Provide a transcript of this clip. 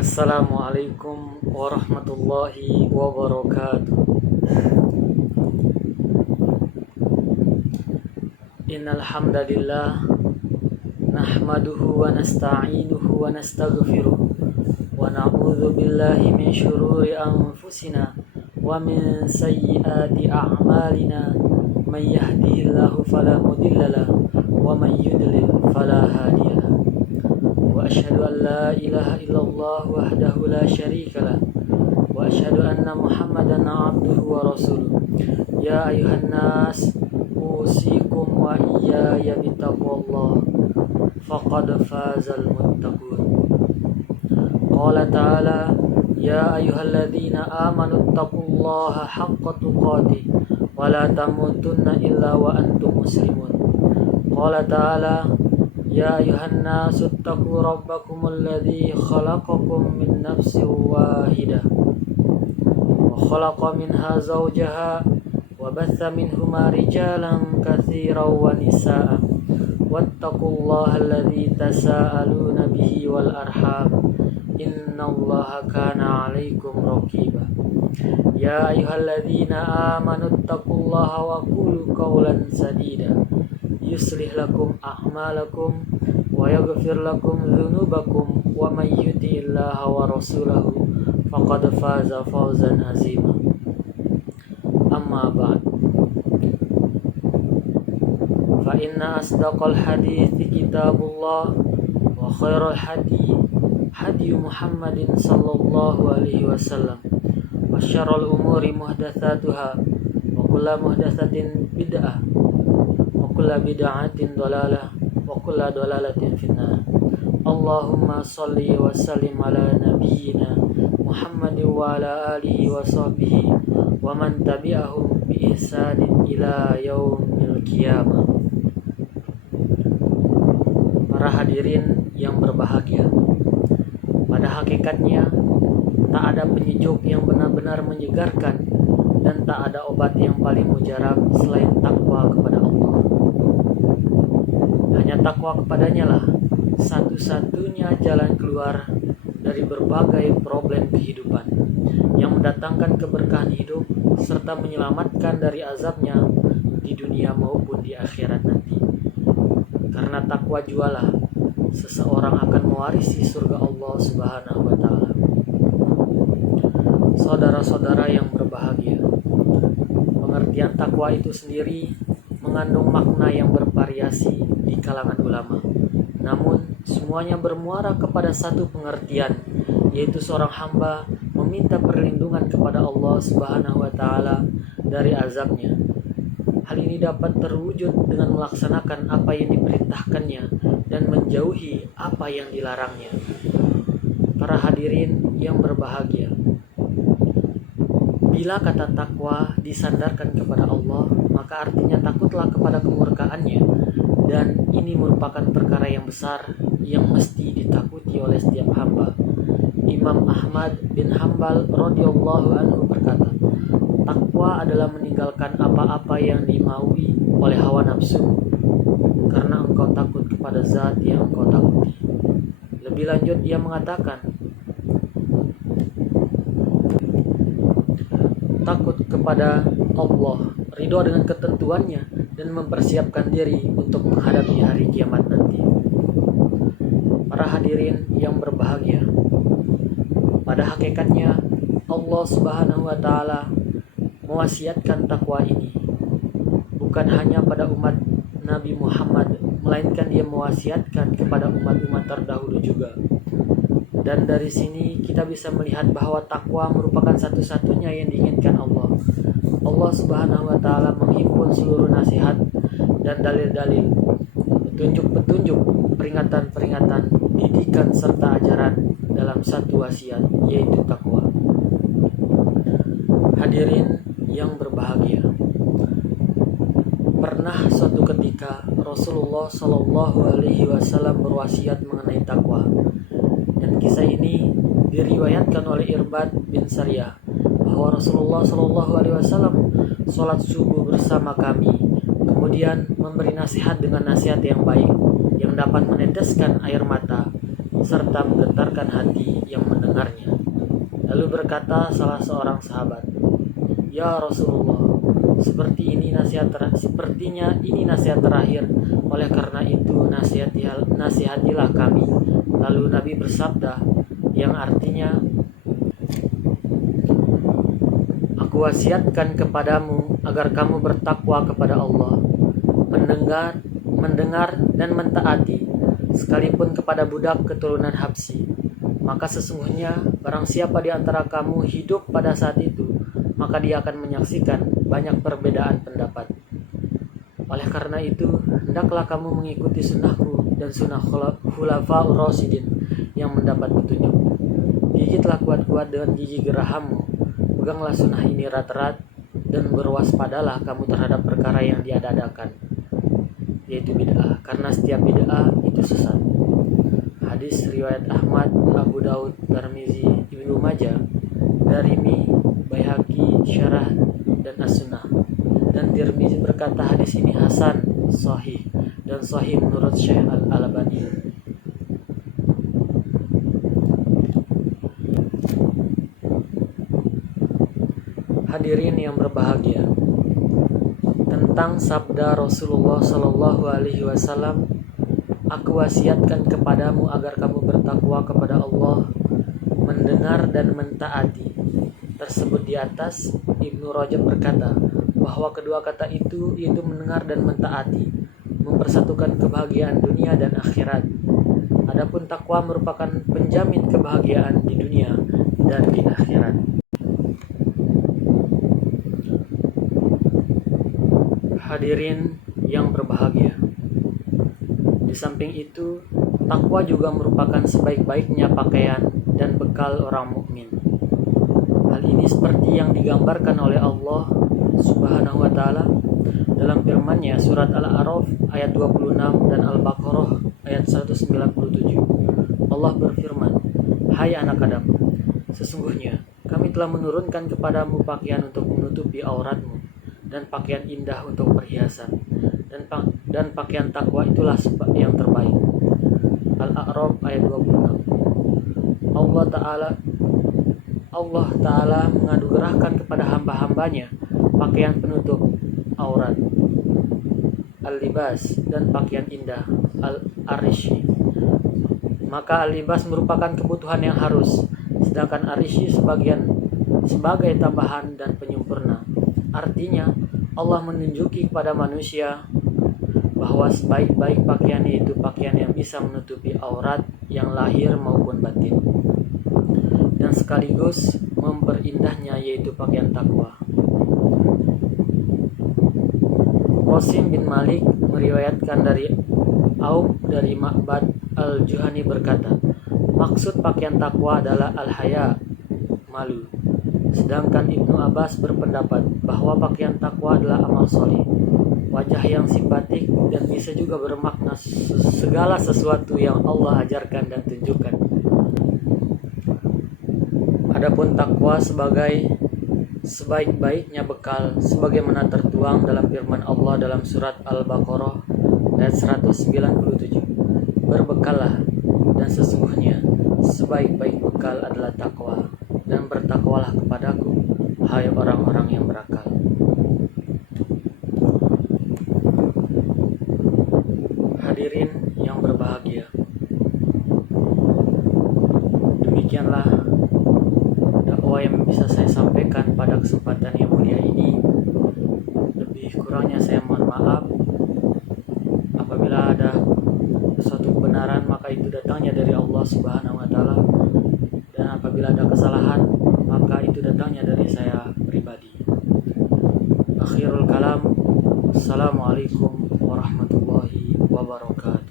Assalamualaikum warahmatullahi wabarakatuh. Innal hamdalillah nahmaduhu wa nasta'inuhu wa nastaghfiruh wa na'udzu billahi min syururi anfusina wa min sayyiati a'malina. May yahdihillahu fala mudilla lahu wa may yudlil fala hadiya lahu. Wa asyhadu an la ilaha illallah wahdahu la syarika lah wa asyhadu anna Muhammadan abduhu wa rasuluh. Ya ayuhan nas usikum wa iyaya bittaqwallah faqad fazal muttaqun. Qala ta'ala ya ayyuhalladzina amanu taqullaha haqqa tuqatih wa la tamutunna illa wa antum muslimun. Qala ta'ala ya ayuhan nasu ittaqu rabbakumul ladzi khalaqakum min nafsin wahidah wa khalaqa minha zawjaha wa batha minhuma rijalan katsiran wa nisaa wattaqullaha alladzi tasaaluna bihi wal arham innallaha kana 'alaikum raqiba. Ya ayyuhalladzina amanu ittaqullaha wa qulu qawlan sadida yuslih lakum a'malakum wa yaghfir lakum dzunubakum wa may yuti'illaha wa rasulahu faqad faza fawzan azima. Amma ba'd. Fa inna asdaqal hadithi kitabullah wa khairal hadi Muhammadin sallallahu alaihi wasallam wa syarrul umuri muhdatsatuha wa kullu muhdatsatin bid'ah wa kullu bid'atin dhalalah wa kullu dhalalatin finnar. Allahumma shalli wa sallim ala nabiyyina Muhammadin wa ala alihi wa sahbihi wa man tabi'ahum bi ihsanin ila yaumil qiyamah. Para hadirin yang berbahagia, pada hakikatnya tak ada penyejuk yang benar-benar menyegarkan dan tak ada obat yang paling mujarab selain takwa kepada Allah. Hanya takwa kepadanya lah satu-satunya jalan keluar dari berbagai problem kehidupan yang mendatangkan keberkahan hidup serta menyelamatkan dari azabnya di dunia maupun di akhirat nanti. Karena takwa jualah seseorang akan mewarisi surga Allah Subhanahu wa taala. Saudara-saudara yang berbahagia, pengertian takwa itu sendiri mengandung makna yang bervariasi di kalangan ulama. Namun semuanya bermuara kepada satu pengertian, yaitu seorang hamba meminta perlindungan kepada Allah Subhanahu wa taala dari azabnya. Hal ini dapat terwujud dengan melaksanakan apa yang diperintahkannya dan menjauhi apa yang dilarangnya. Para hadirin yang berbahagia, bila kata takwa disandarkan kepada Allah, maka artinya takutlah kepada kemurkaannya, dan ini merupakan perkara yang besar yang mesti ditakuti oleh setiap hamba. Imam Ahmad bin Hanbal radhiyallahu anhu berkata, takwa adalah meninggalkan apa-apa yang dimaui oleh hawa nafsu karena engkau takut kepada zat yang engkau takuti. Lebih lanjut ia mengatakan, takut kepada Allah, ridho dengan ketentuannya, dan mempersiapkan diri untuk menghadapi hari kiamat nanti. Para hadirin yang berbahagia, pada hakikatnya Allah Subhanahu wa taala mewasiatkan takwa ini bukan hanya pada umat Nabi Muhammad, melainkan dia mewasiatkan kepada umat-umat terdahulu juga. Dan dari sini kita bisa melihat bahwa takwa merupakan satu-satunya yang diinginkan Allah. Allah Subhanahu wa taala menghimpun seluruh nasihat dan dalil-dalil, petunjuk-petunjuk, peringatan-peringatan, didikan serta ajaran dalam satu wasiat, yaitu takwa. Hadirin yang berbahagia, pernah suatu ketika Rasulullah Shallallahu Alaihi Wasallam berwasiat mengenai takwa, dan kisah ini diriwayatkan oleh Irbad bin Sariyah bahwa Rasulullah Shallallahu Alaihi Wasallam sholat subuh bersama kami, kemudian memberi nasihat dengan nasihat yang baik yang dapat meneteskan air mata, serta menggetarkan hati yang mendengarnya. Lalu berkata salah seorang sahabat, "Ya Rasulullah, sepertinya ini nasihat terakhir. Oleh karena itu nasihatilah kami." Lalu Nabi bersabda yang artinya, "Aku wasiatkan kepadamu agar kamu bertakwa kepada Allah, mendengar dan mentaati, sekalipun kepada budak keturunan Habsyi. Maka sesungguhnya barang siapa di antara kamu hidup pada saat itu, maka dia akan menyaksikan banyak perbedaan pendapat. Oleh karena itu, hendaklah kamu mengikuti sunnahku dan sunnah khulafaur rasyidin yang mendapat petunjuk. Gigitlah kuat-kuat dengan gigi gerahammu, peganglah sunnah ini erat-erat, dan berwaspadalah kamu terhadap perkara yang diadakan, yaitu bid'ah, karena setiap bid'ah itu sesat." Hadis riwayat Ahmad, Abu Daud, Tirmizi, Ibnu Majah, Darimi, Baihaqi, Syarah, dan As-Sunnah. Dan Tirmizi berkata hadis ini hasan, sahih, dan sahih menurut Syekh Al-Albani. Hadirin yang berbahagia, tentang sabda Rasulullah Shallallahu Alaihi Wasallam, "Aku wasiatkan kepadamu agar kamu bertakwa kepada Allah, mendengar dan mentaati." Tersebut di atas, Ibnu Rajab berkata bahwa kedua kata itu yaitu mendengar dan mentaati mempersatukan kebahagiaan dunia dan akhirat. Adapun takwa merupakan penjamin kebahagiaan di dunia dan di akhirat. Hadirin yang berbahagia, di samping itu, takwa juga merupakan sebaik-baiknya pakaian dan bekal orang mukmin. Hal ini seperti yang digambarkan oleh Allah Subhanahu wa taala dalam firman-Nya surat Al-A'raf ayat 26 dan Al-Baqarah ayat 197. Allah berfirman, "Hai anak Adam, sesungguhnya kami telah menurunkan kepadamu pakaian untuk menutupi auratmu dan pakaian indah untuk perhiasan, dan pakaian takwa itulah yang terbaik." Al-A'raf ayat 26. Allah Ta'ala menganugerahkan kepada hamba-hambanya pakaian penutup aurat, al-libas, dan pakaian indah, al-arishi. Maka al-libas merupakan kebutuhan yang harus, sedangkan arishi sebagai tambahan dan penyempurna. Artinya, Allah menunjuki kepada manusia bahwa sebaik-baik pakaian yaitu pakaian yang bisa menutupi aurat yang lahir maupun batin, dan sekaligus memperindahnya yaitu pakaian takwa. Qasim bin Malik meriwayatkan dari Aub dari Ma'bad al-Juhani berkata, "Maksud pakaian takwa adalah al-haya, malu." Sedangkan Ibnu Abbas berpendapat bahwa pakaian takwa adalah amal soleh, wajah yang simpatik, dan bisa juga bermakna segala sesuatu yang Allah ajarkan dan tunjukkan. Adapun takwa sebagai sebaik-baiknya bekal, sebagaimana tertuang dalam firman Allah dalam surat Al-Baqarah ayat 197, "Berbekallah, dan sesungguhnya sebaik-baik bekal adalah takwa, dan bertakwalah kepadaku, hai orang-orang yang berakal." Hadirin yang berbahagia, demikianlah dakwah yang bisa saya sampaikan pada kesempatan yang mulia ini. Lebih kurangnya saya mohon maaf. Apabila ada suatu kebenaran, maka itu datangnya dari Allah Subhanahu wa taala, dan apabila ada kesalahan, maka itu datangnya dari saya pribadi. Akhirul kalam, assalamualaikum warahmatullahi wabarakatuh.